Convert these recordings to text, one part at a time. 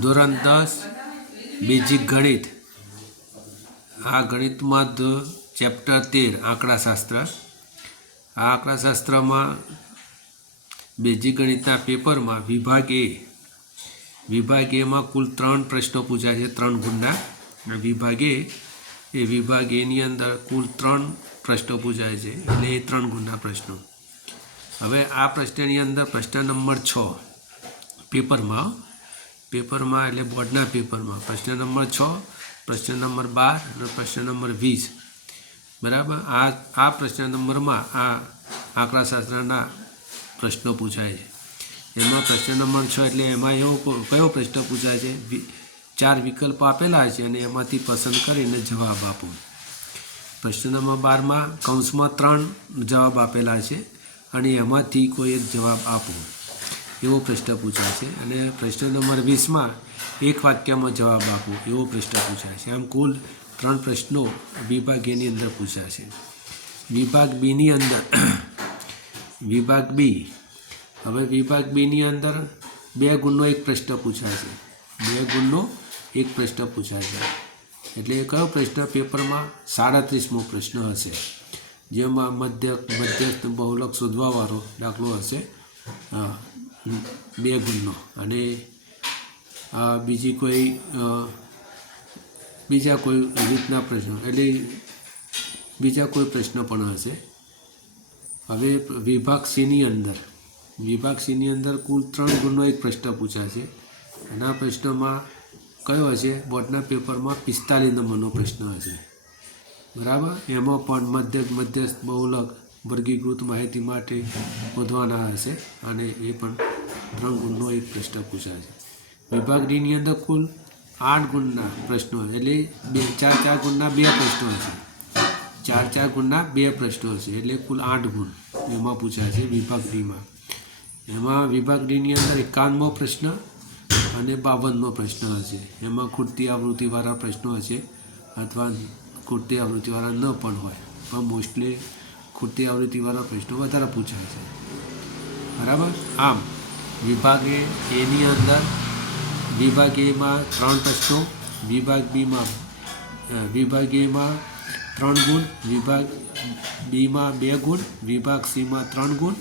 ધોરણ 10 બેઝિક ગણિત. આ ગણિતમાં ચેપ્ટર 13 આંકડાશાસ્ત્ર. આ આંકડાશાસ્ત્રમાં બેઝિક ગણિતના પેપરમાં વિભાગ એમાં કુલ 3 પ્રશ્નો પૂછાય છે, 3 ગુણના. વિભાગ એની અંદર કુલ 3 પ્રશ્નો પૂછાય છે, એટલે એ 3 ગુણના પ્રશ્નો. હવે આ પ્રશ્નની અંદર પ્રશ્ન નંબર 6 પેપરમાં એટલે બોર્ડના પેપરમાં પ્રશ્ન નંબર 6, પ્રશ્ન નંબર 12 અને પ્રશ્ન નંબર 20. બરાબર. આ પ્રશ્ન નંબરમાં આ આંકડાશાસ્ત્રના પ્રશ્નો પૂછાય છે. એમાં પ્રશ્ન નંબર 6 એટલે એમાં કયો પ્રશ્ન પૂછાય છે? 4 વિકલ્પો આપેલા છે અને એમાંથી પસંદ કરીને જવાબ આપો. પ્રશ્ન નંબર 12માં કૌંસમાં 3 જવાબ આપેલા છે અને એમાંથી કોઈ એક જવાબ આપો, એવો પ્રશ્ન પૂછાય છે. અને પ્રશ્ન નંબર 20માં એક વાક્યમાં જવાબ આપો, એવો પ્રશ્ન પૂછાય છે. આમ કુલ 3 પ્રશ્નો વિભાગ એની અંદર પૂછાય છે. વિભાગ બીની અંદર વિભાગ બી. હવે વિભાગ બીની અંદર 2 ગુણનો એક પ્રશ્ન પૂછાય છે. 2 ગુણનો એક પ્રશ્ન પૂછાય છે. એટલે કયો પ્રશ્ન? પેપરમાં 37મો પ્રશ્ન હશે, જેમાં મધ્યસ્થ બહુલક શોધવાવાળો દાખલો હશે 2 ગુણનો. અને બીજા કોઈ રીતના પ્રશ્નો, એટલે બીજા કોઈ પ્રશ્ન પણ હશે. હવે વિભાગ સીની અંદર કુલ 3 ગુણનો એક પ્રશ્ન પૂછાય છે. અને આ પ્રશ્નમાં કયો હશે? બોર્ડના પેપરમાં 45 નંબરનો પ્રશ્ન હશે. બરાબર. એમાં પણ મધ્યસ્થ બહુલક વર્ગીકૃત માહિતી માટે શોધવાના હશે અને એ પણ 3 ગુણનો એક પ્રશ્ન પૂછાય છે. વિભાગ ડીની અંદર કુલ 8 ગુણના પ્રશ્નો, એટલે 4 ગુણના 2 પ્રશ્નો હશે. 4 ગુણના 2 પ્રશ્નો હશે, એટલે કુલ 8 ગુણ એમાં પૂછાય છે વિભાગ ડીમાં. એમાં વિભાગ ડીની અંદર 51મો પ્રશ્ન અને 52મો પ્રશ્ન હશે. એમાં ખૂટતી આવૃત્તિવાળા પ્રશ્નો હશે અથવા ખૂટતી આવૃત્તિવાળા ન પણ હોય, પણ મોસ્ટલી ખૂટતી આવૃત્તિવાળા પ્રશ્નો વધારે પૂછાય છે. બરાબર. આમ વિભાગ એની અંદર વિભાગ એમાં 3 પ્રશ્નો, વિભાગ એમાં 3 ગુણ, વિભાગ બીમાં 2 ગુણ, વિભાગ સીમાં 3 ગુણ,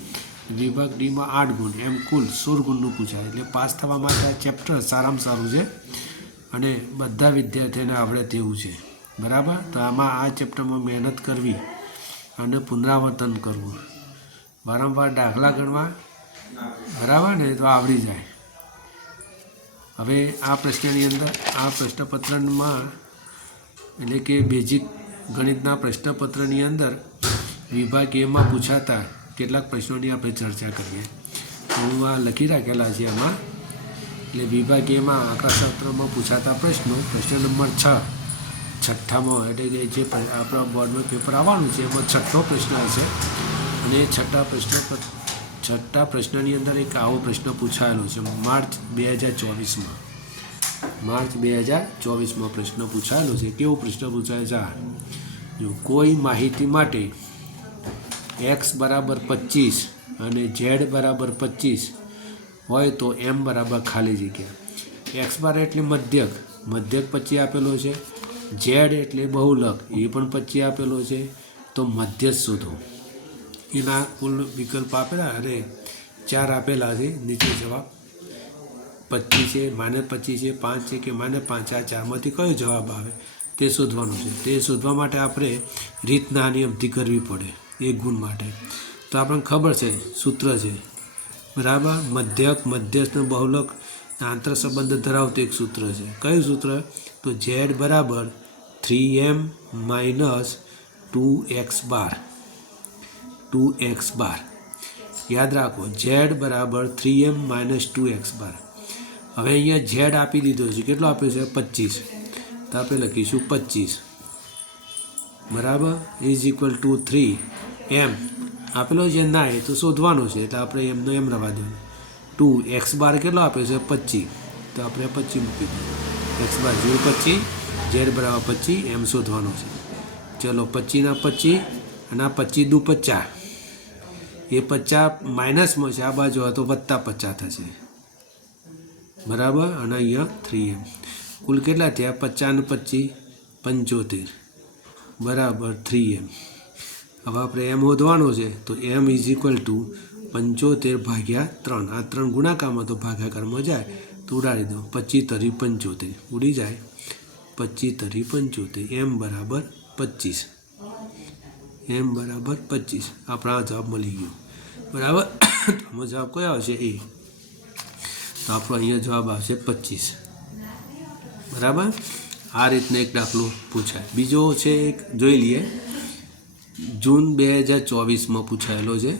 વિભાગ ડીમાં 8 ગુણ, એમ કુલ 16 ગુણનું પૂછાય. એટલે પાસ થવા માટે આ ચેપ્ટર સારામાં સારું છે અને બધા વિદ્યાર્થીઓને આવડે તેવું છે. બરાબર. તો આમાં આ ચેપ્ટરમાં મહેનત કરવી અને પુનરાવર્તન કરવું, વારંવાર દાખલા ગણવા. બરાબર ને? તો આવડી જાય. હવે આ પ્રશ્નની અંદર આ પ્રશ્નપત્રમાં, એટલે કે બેઝિક ગણિતના પ્રશ્નપત્રની અંદર વિભાગ એમાં પૂછાતા કેટલાક પ્રશ્નોની આપણે ચર્ચા કરીએ. હું આ લખી રાખેલા છે એમાં. એટલે વિભાગ એમાં આંકડાશાસ્ત્રમાં પૂછાતા પ્રશ્નો. પ્રશ્ન નંબર 6માં, એટલે કે જે આપણા બોર્ડમાં પેપર આવવાનું છે એમાં 6થો પ્રશ્ન હશે. અને એ 6થા પ્રશ્નની અંદર એક આવો પ્રશ્ન પૂછાયેલો છે માર્ચ 2024માં પ્રશ્ન પૂછાયેલો છે. કેવો પ્રશ્ન પૂછાય છે? જો કોઈ માહિતી માટે x બરાબર 25 અને z બરાબર 25 હોય તો m બરાબર ખાલી જગ્યા. x બાર એટલે મધ્યક 25 આપેલો છે. z એટલે બહુલક, એ પણ 25 આપેલો છે. તો મધ્યસ્થ શોધો. એના કુલ વિકલ્પ આપેલા, 4 આપેલા છે. નીચે જવાબ 25 છે, -25 છે, 5 છે કે -5. આ 4માંથી કયો જવાબ આવે તે શોધવાનું છે. તે શોધવા માટે આપણે રીત નાની અમથી કરવી પડે 1 ગુણ માટે. તો આપણને ખબર છે, સૂત્ર છે. બરાબર. મધ્યસ્થ બહુલક આંતર સંબંધ ધરાવતું એક સૂત્ર છે. કયું સૂત્ર? તો z બરાબર 3m - 2x બાર. યાદ રાખો, z બરાબર 3m - 2x બાર. હવે અહીંયા z આપી દીધો છે. કેટલો આપ્યો છે? 25. તો આપણે લખીશું 25. બરાબર. = 3m આપેલો છે ના, એ તો શોધવાનો છે એટલે આપણે એમનો એમ રવા દેવાનો. 2x બાર કેટલો આપ્યો છે? 25. તો આપણે 25 મૂકી દઈએ. x બાર 25, z બરાબર 25, એમ શોધવાનો છે. ચલો 25 ના 25 અને આ 25 દુ 50. એ 50 માઇનસમાં છે, આ બાજુ હોય તો +50 થશે. બરાબર, અને અહીંયા 3m. કુલ કેટલા થયા? 50 ને 25 75 બરાબર 3m. હવે આપણે એમ શોધવાનો છે તો m = 75 ભાગ્યા 3. આ 3 ગુણાકારમાં તો ભાગાકારમાં જાય તો ઉડાડી દો. 25 તરી 75 ઉડી જાય. 25 તરી 75 m બરાબર 25. m બરાબર 25. આપણા જવાબ મળી ગયો. બરાબર. તો જવાબ કયો આવશે? એ. તો આપણો અહીંયા જવાબ આવશે 25. બરાબર. આ રીતનો એક દાખલો પૂછાય. બીજો છે એક જોઈ લઈએ. જૂન 2024માં પૂછાયેલો છે.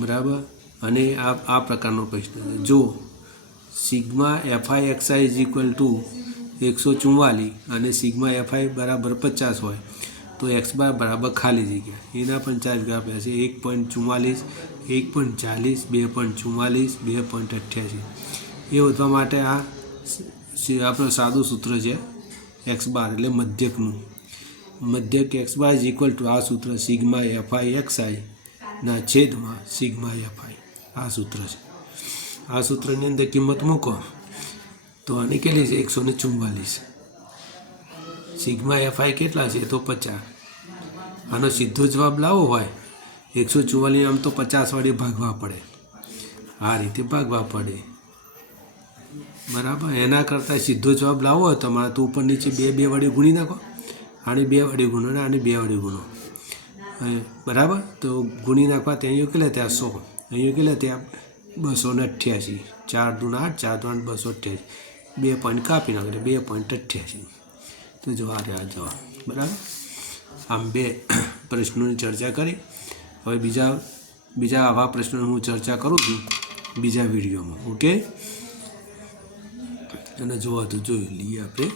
બરાબર. અને આ પ્રકારનો પ્રશ્ન છે. જો સિગ્મા FI/XI = 144 અને સિગ્મા FI બરાબર 50 હોય તો x બાર બરાબર ખાલી જગ્યા. એના પણ 4 જવાબ છે. 1.44 1.40 2.44 2.88. એ શોધવા માટે આ આપણું સાદું સૂત્ર છે x બાર એટલે મધ્યકનું. મધ્યક x બાર = આ સૂત્ર સિગ્મા FI/XI ના છેદમાં સિગ્મા FI. આ સૂત્ર છે. આ સૂત્રની અંદર કિંમત મૂકો તો આની કેટલી છે? 144. સિગ્મા FI કેટલા છે? તો 50. આનો સીધો જવાબ લાવવો હોય 144 આમ તો 50 વડે ભાગવા પડે. આ રીતે ભાગવા પડે. બરાબર. એના કરતાં સીધો જવાબ લાવવો હોય તમારે તો ઉપર નીચે 2 વડે ગુણી નાખો. આને 2 વડે ગુણો અને આને 2 વડે ગુણો. બરાબર. તો ગુણી નાખવા ત્યાં અહીંયા કેટલા થયા? 100. અહીંયા કેટલા થયા? 288. 4 દૂના 8 4 દૂના 288. 2 પોઈન્ટ કાપી નાખો એટલે 2.88. તો જવાબ આ જવાબ. બરાબર. આમ 2 પ્રશ્નોની ચર્ચા કરી. હવે બીજા આવા પ્રશ્નોની હું ચર્ચા કરું છું બીજા વિડીયોમાં. ઓકે. અને જોવા તો જોઈ લઈએ આપણે.